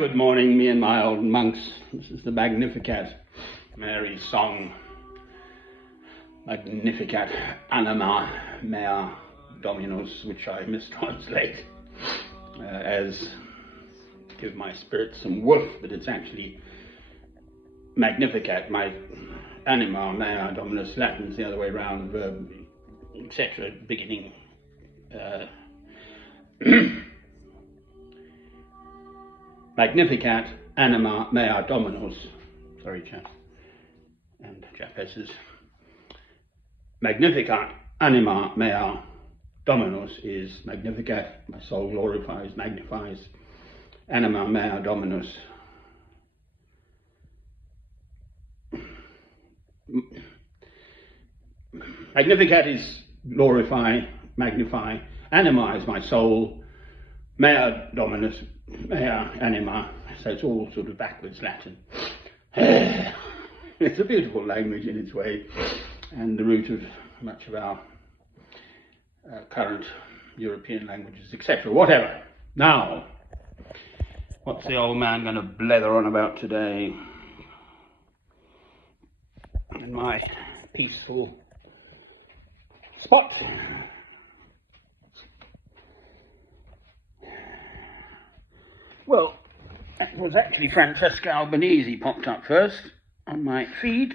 Good morning, me and my old monks. This is the Magnificat, Mary's song. Magnificat anima mea dominus, which I mistranslate as give my spirit some woof, but it's actually Magnificat, my anima mea dominus. Latin's the other way around, verb, etc., beginning. Magnificat anima mea dominus. Sorry, chaps and chapesses. Magnificat anima mea dominus is Magnificat, my soul glorifies, magnifies, anima mea dominus. Magnificat is glorify, magnify, anima is my soul, mea dominus, mea anima, so it's all sort of backwards Latin. It's a beautiful language in its way, and the root of much of our current European languages, etc. Whatever. Now, what's the old man going to blether on about today? In my peaceful spot. Well, it was actually Francesca Albanese popped up first on my feed.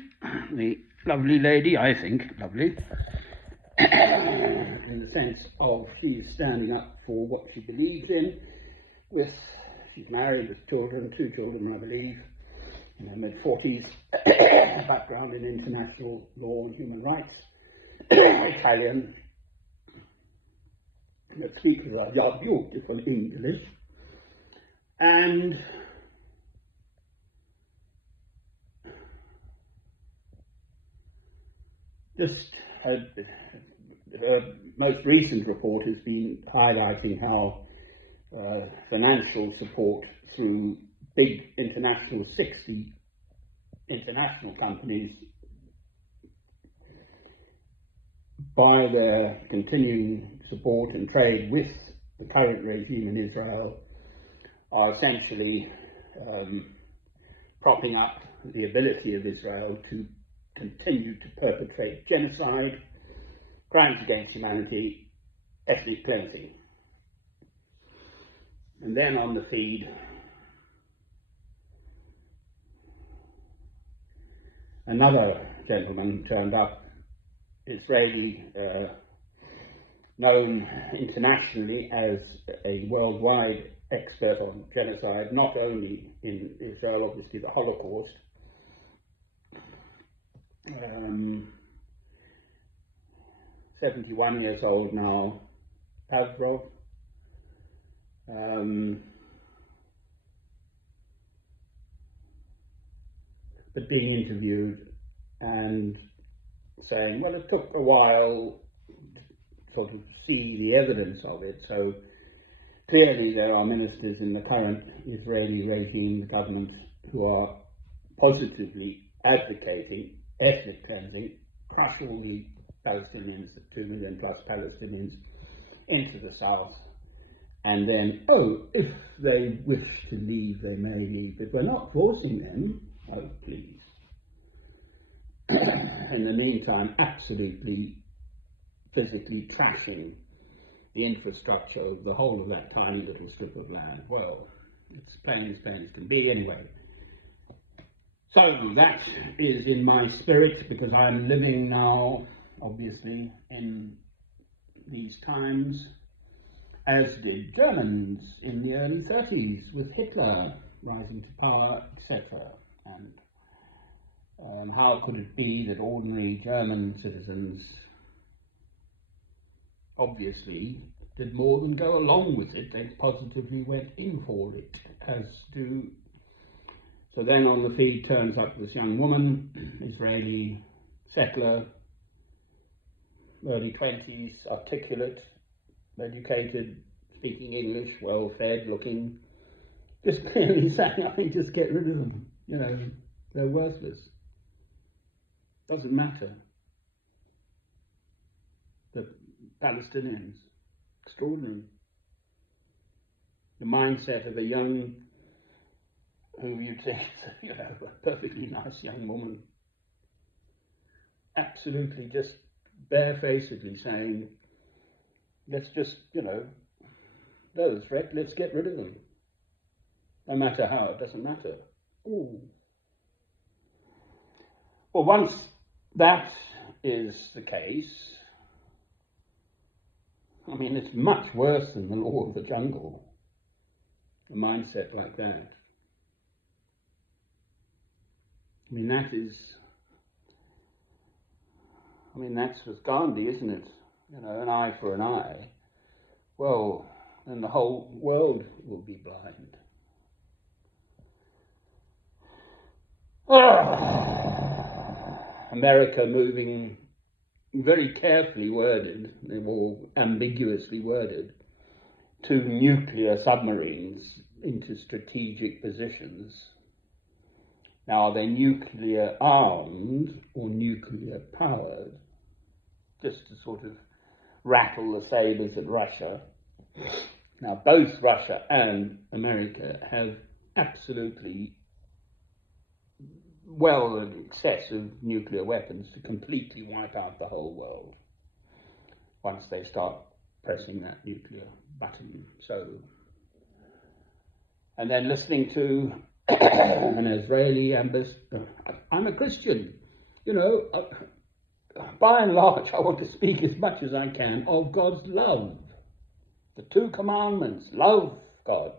The lovely lady, I think, lovely, in the sense of she's standing up for what she believes in. She's married with children, 2 children, I believe, in her mid-40s, background in international law and human rights, Italian, that speaks rather beautiful English, and just her most recent report has been highlighting how financial support through big international 60 international companies by their continuing support and trade with the current regime in Israel are essentially propping up the ability of Israel to continue to perpetrate genocide, crimes against humanity, ethnic cleansing. And then on the feed, another gentleman turned up, Israeli, known internationally as a worldwide expert on genocide, not only in Israel, obviously the Holocaust, 71 years old now, Avrov, but being interviewed and saying, well, it took a while to sort of see the evidence of it. So clearly there are ministers in the current Israeli regime, the government, who are positively advocating ethnic cleansing, crush all the Palestinians, the 2 million plus Palestinians, into the south, and then, if they wish to leave, they may leave, but we're not forcing them. Oh, please. In the meantime, absolutely physically trashing the infrastructure of the whole of that tiny little strip of land. Well, it's plain as can be anyway. So that is in my spirit, because I'm living now, obviously, in these times, as did Germans in the early 30s with Hitler rising to power, etc. And how could it be that ordinary German citizens obviously did more than go along with it? They positively went in for it, as do. So then on the feed turns up this young woman, Israeli settler, early 20s, articulate, educated, speaking English, well-fed, looking, just clearly saying, I think just get rid of them. You know, they're worthless. Doesn't matter. The Palestinians, extraordinary. The mindset of a young who you'd think, a perfectly nice young woman, absolutely just barefacedly saying, let's just, those threat, let's get rid of them. No matter how, it doesn't matter. Ooh. Well, once that is the case, it's much worse than the law of the jungle, a mindset like that. That's with Gandhi, isn't it? An eye for an eye. Well, then the whole world will be blind. America moving very carefully worded, or ambiguously worded, to nuclear submarines into strategic positions. Now, are they nuclear armed or nuclear powered? Just to sort of rattle the sabres at Russia. Now, both Russia and America have absolutely well in excess of nuclear weapons to completely wipe out the whole world once they start pressing that nuclear button. So, and then listening to an Israeli ambassador, I'm a Christian, by and large, I want to speak as much as I can of God's love. The 2 commandments: love God,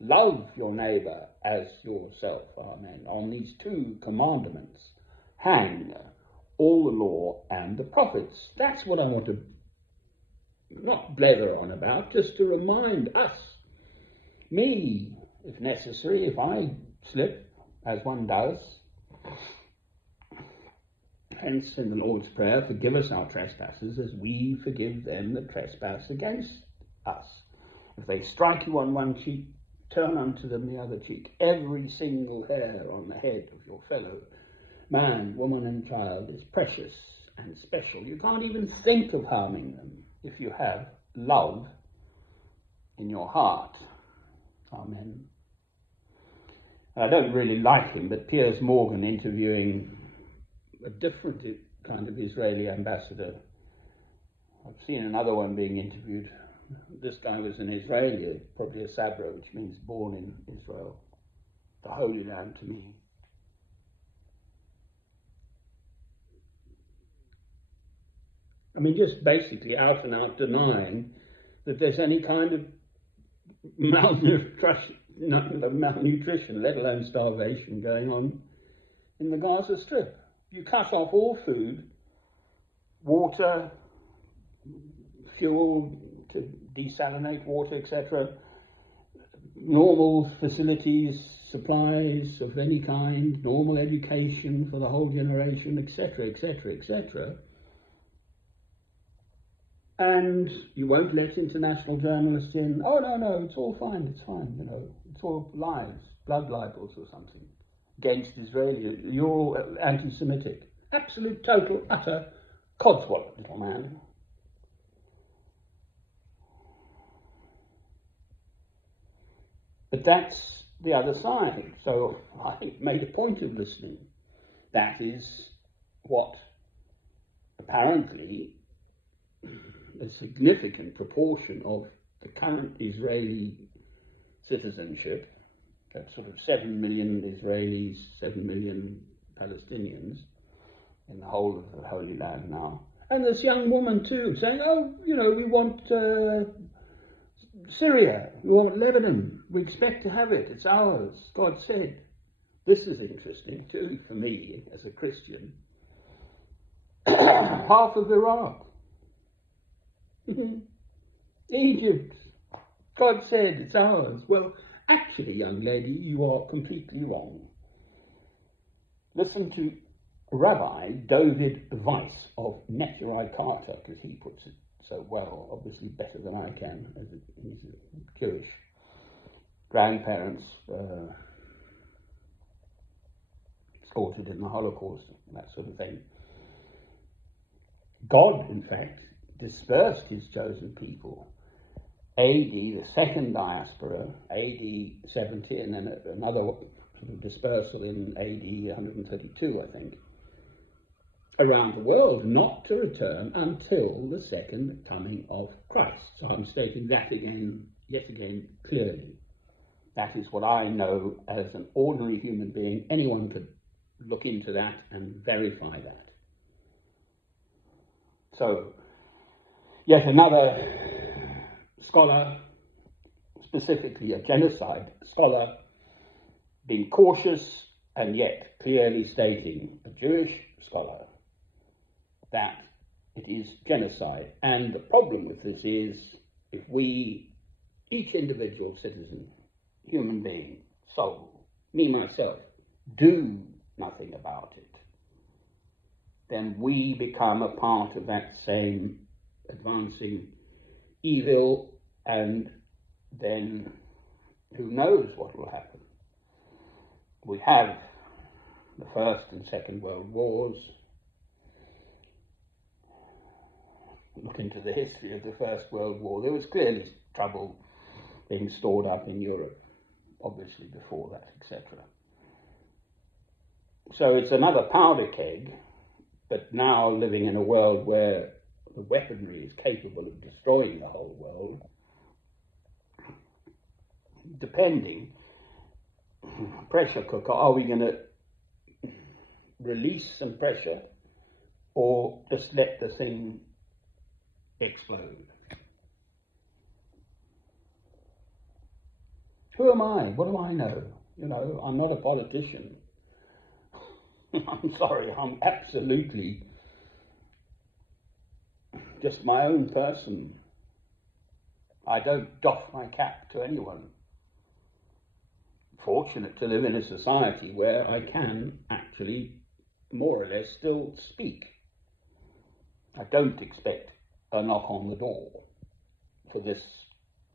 love your neighbour as yourself. Amen. On these 2 commandments hang all the law and the prophets. That's what I want to not blether on about, just to remind us, me, if necessary, if I slip, as one does. Hence, in the Lord's Prayer, forgive us our trespasses as we forgive them that trespass against us. If they strike you on one cheek, turn unto them the other cheek. Every single hair on the head of your fellow man, woman and child is precious and special. You can't even think of harming them if you have love in your heart. Amen. I don't really like him, but Piers Morgan interviewing a different kind of Israeli ambassador. I've seen another one being interviewed. This guy was an Israeli, probably a Sabra, which means born in Israel, the Holy Land to me. Just basically out and out denying that there's any kind of malnutrition, let alone starvation, going on in the Gaza Strip. You cut off all food, water, fuel to desalinate water, etc., normal facilities, supplies of any kind, normal education for the whole generation, etc., etc., etc. And you won't let international journalists in. Oh, no, it's all fine, it's all lies, blood libels or something against Israelis. You're all anti-Semitic. Absolute, total, utter codswallop, little man. But that's the other side. So I made a point of listening. That is what apparently a significant proportion of the current Israeli citizenship, that's sort of 7 million Israelis, 7 million Palestinians in the whole of the Holy Land now. And this young woman too, saying, we want Syria, we want Lebanon, we expect to have it, it's ours, God said. This is interesting too for me as a Christian. Half of Iraq. Egypt, God said it's ours. Well, actually, young lady, you are completely wrong. Listen to Rabbi David Weiss of Neturei Karta, because he puts it so well, obviously better than I can, as he's Jewish. Grandparents slaughtered in the Holocaust, that sort of thing. God, in fact, dispersed his chosen people. AD, the second diaspora, AD 70, and then another sort of dispersal in AD 132, I think, around the world, not to return until the second coming of Christ. So I'm stating that again, yet again, clearly. That is what I know as an ordinary human being. Anyone could look into that and verify that. So, yet another scholar, specifically a genocide scholar, being cautious and yet clearly stating, a Jewish scholar, that it is genocide. And the problem with this is, if we, each individual citizen, human being, soul, me, myself, do nothing about it, then we become a part of that same advancing evil, and then who knows what will happen. We have the First and Second World Wars. Look into the history of the First World War. There was clearly trouble being stored up in Europe, obviously before that, etc. So it's another powder keg, but now living in a world where the weaponry is capable of destroying the whole world, depending, pressure cooker, are we going to release some pressure or just let the thing explode? Who am I? What do I know? You know, I'm not a politician. I'm sorry, I'm absolutely just my own person. I don't doff my cap to anyone. Fortunate to live in a society where I can actually more or less still speak. I don't expect a knock on the door for this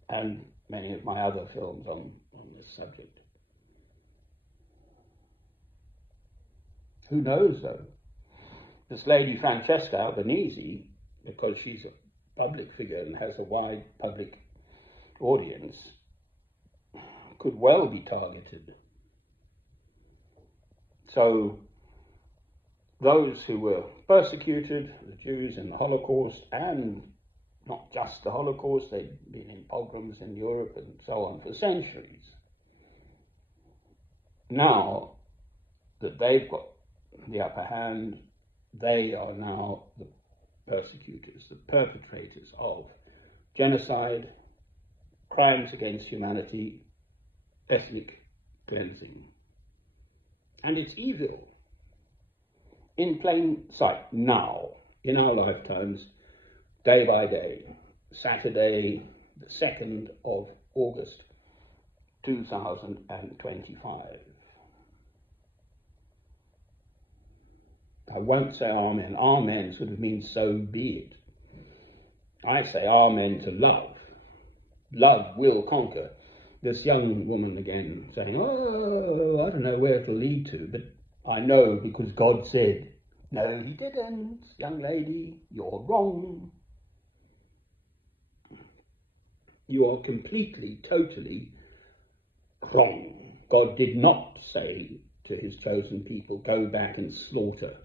and many of my other films on this subject. Who knows, though? This lady Francesca Albanese, because she's a public figure and has a wide public audience, could well be targeted. So those who were persecuted, the Jews in the Holocaust, and not just the Holocaust, they'd been in pogroms in Europe and so on for centuries. Now that they've got the upper hand, they are now the persecutors, the perpetrators of genocide, crimes against humanity, ethnic cleansing. And it's evil in plain sight now, in our lifetimes, day by day. Saturday, the 2nd of August, 2025. I won't say amen. Amen sort of means so be it. I say amen to love. Love will conquer. This young woman again saying, oh, I don't know where it'll lead to, but I know because God said. No, he didn't. Young lady, you're wrong. You are completely, totally wrong. God did not say to his chosen people, go back and slaughter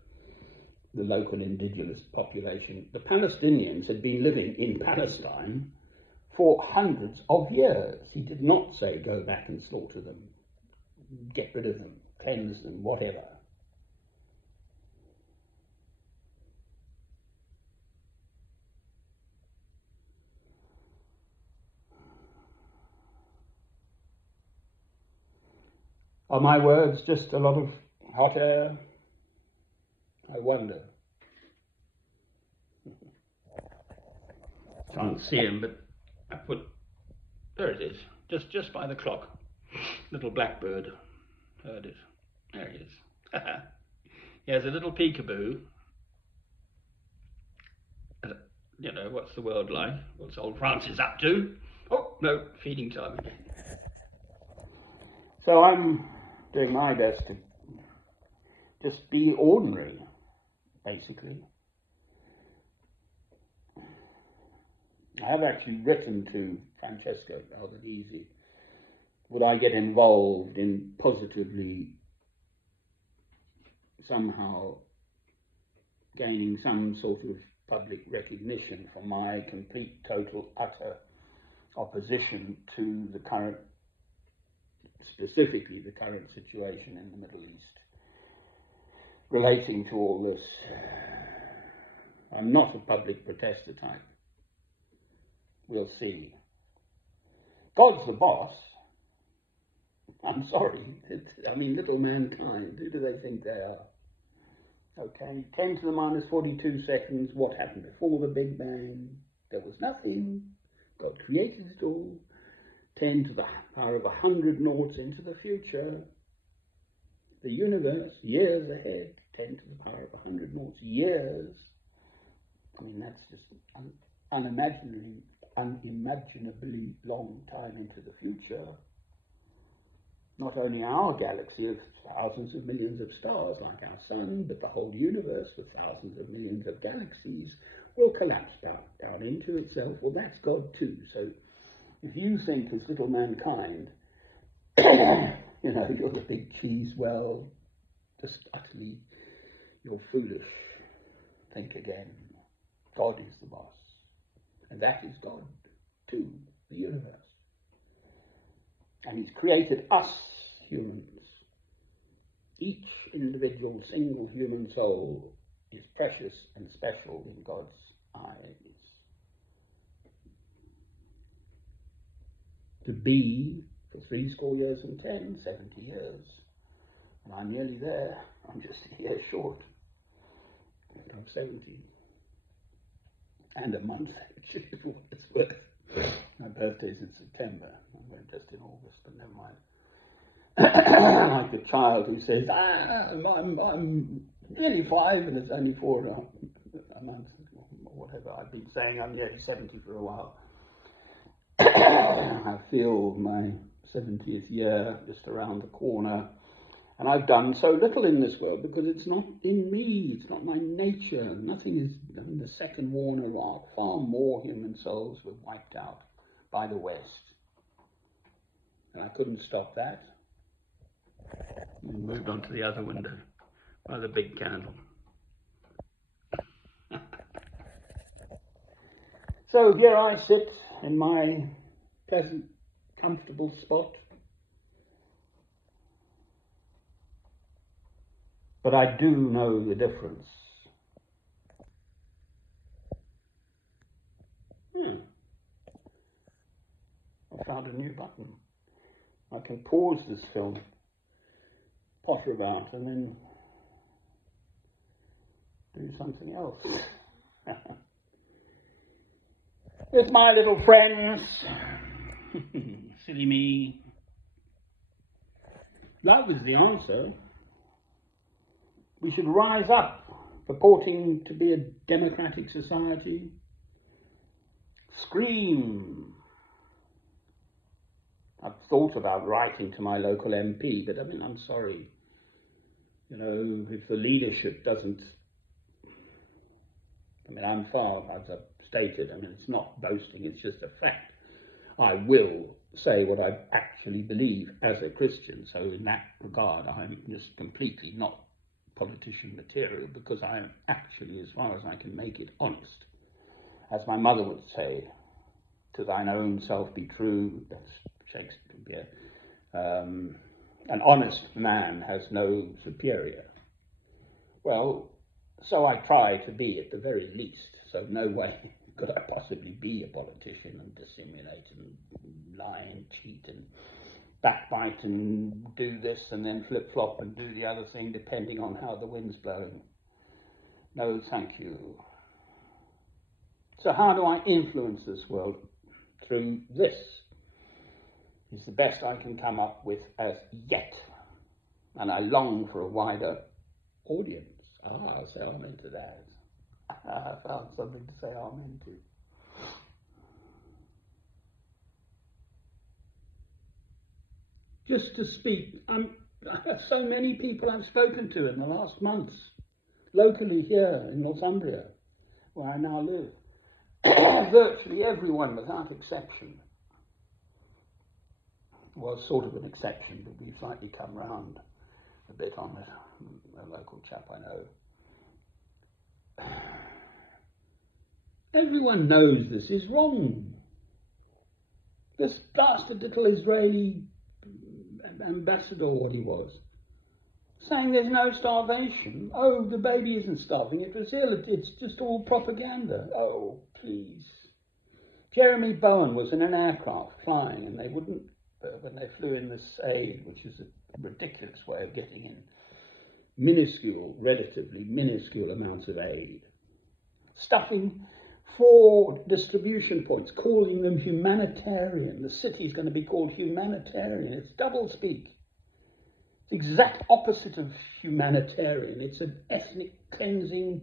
the local indigenous population. The Palestinians had been living in Palestine for hundreds of years. He did not say go back and slaughter them, get rid of them, cleanse them, whatever. Are my words just a lot of hot air? I wonder. Can't see him, but I put, there it is, just by the clock. Little blackbird, heard it. There he is. He has a little peekaboo. You know, what's the world like? What's old Francis up to? Oh, no, feeding time again. So I'm doing my best to just be ordinary, basically. I have actually written to Francesca Albanese would I get involved in positively somehow gaining some sort of public recognition for my complete, total, utter opposition to the current, specifically the current situation in the Middle East relating to all this. I'm not a public protester type. We'll see. God's the boss. I'm sorry. Little mankind, who do they think they are? Okay, 10 to the minus 42 seconds. What happened before the Big Bang? There was nothing. God created it all. 10 to the power of 100 noughts into the future. The universe, years ahead. 10 to the power of 100 noughts, years. That's just unimaginably long time into the future. Not only our galaxy of thousands of millions of stars like our sun, but the whole universe with thousands of millions of galaxies will collapse down into itself. Well, that's God too. So if you think as little mankind, you're the big cheese, well, just utterly, you're foolish. Think again. God is the boss. And that is God too, the universe. And he's created us humans. Each individual single human soul is precious and special in God's eyes. To be for 70 years, and 70 years. And I'm nearly there. I'm just a year short. I'm 70. And a month, actually, for what it's worth. My birthday's in September. I'm just in August, but never mind. Like the child who says, I'm nearly 5 and it's only 4 months, or whatever. I've been saying I'm nearly 70 for a while. I feel my 70th year just around the corner. And I've done so little in this world because it's not in me, it's not my nature. Nothing is, the Second Warner Ark, far more human souls were wiped out by the West. And I couldn't stop that. We moved on to the other window by the big candle. So here I sit in my pleasant, comfortable spot. But I do know the difference. I found a new button. I can pause this film, potter about, and then do something else. With my little friends. Silly me. That was the answer. We should rise up, purporting to be a democratic society. Scream. I've thought about writing to my local MP, but I'm sorry. If the leadership doesn't... I'm far, as I've stated, it's not boasting, it's just a fact. I will say what I actually believe as a Christian, so in that regard, I'm just completely not politician material, because I am actually, as far as I can make it, honest. As my mother would say, to thine own self be true, that's Shakespeare. An honest man has no superior. Well, so I try to be at the very least, so no way could I possibly be a politician and dissimulate and lie and cheat and backbite and do this and then flip-flop and do the other thing depending on how the wind's blowing. No, thank you. So how do I influence this world? Through this. Is the best I can come up with as yet. And I long for a wider audience. I'll say amen to that. I found something to say amen to. Just to speak, so many people I've spoken to in the last months, locally here in Northumbria, where I now live. Virtually everyone without exception was sort of an exception, but we've slightly come round a bit on it. A local chap I know. Everyone knows this is wrong. This bastard little Israeli ambassador, what he was, saying there's no starvation. Oh, the baby isn't starving. It was ill. It's just all propaganda. Oh, please. Jeremy Bowen was in an aircraft flying, and they wouldn't, when they flew in this aid, which is a ridiculous way of getting in minuscule, relatively minuscule amounts of aid, stuffing 4 distribution points, calling them humanitarian. The city's going to be called humanitarian. It's doublespeak. It's the exact opposite of humanitarian. It's an ethnic cleansing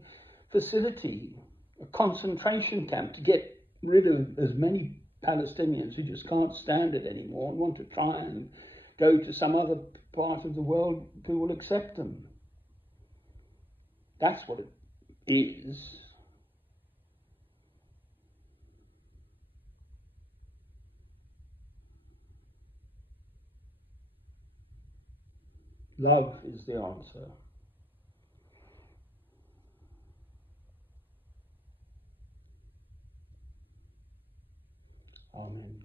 facility, a concentration camp to get rid of as many Palestinians who just can't stand it anymore and want to try and go to some other part of the world who will accept them. That's what it is. Love is the answer. Amen.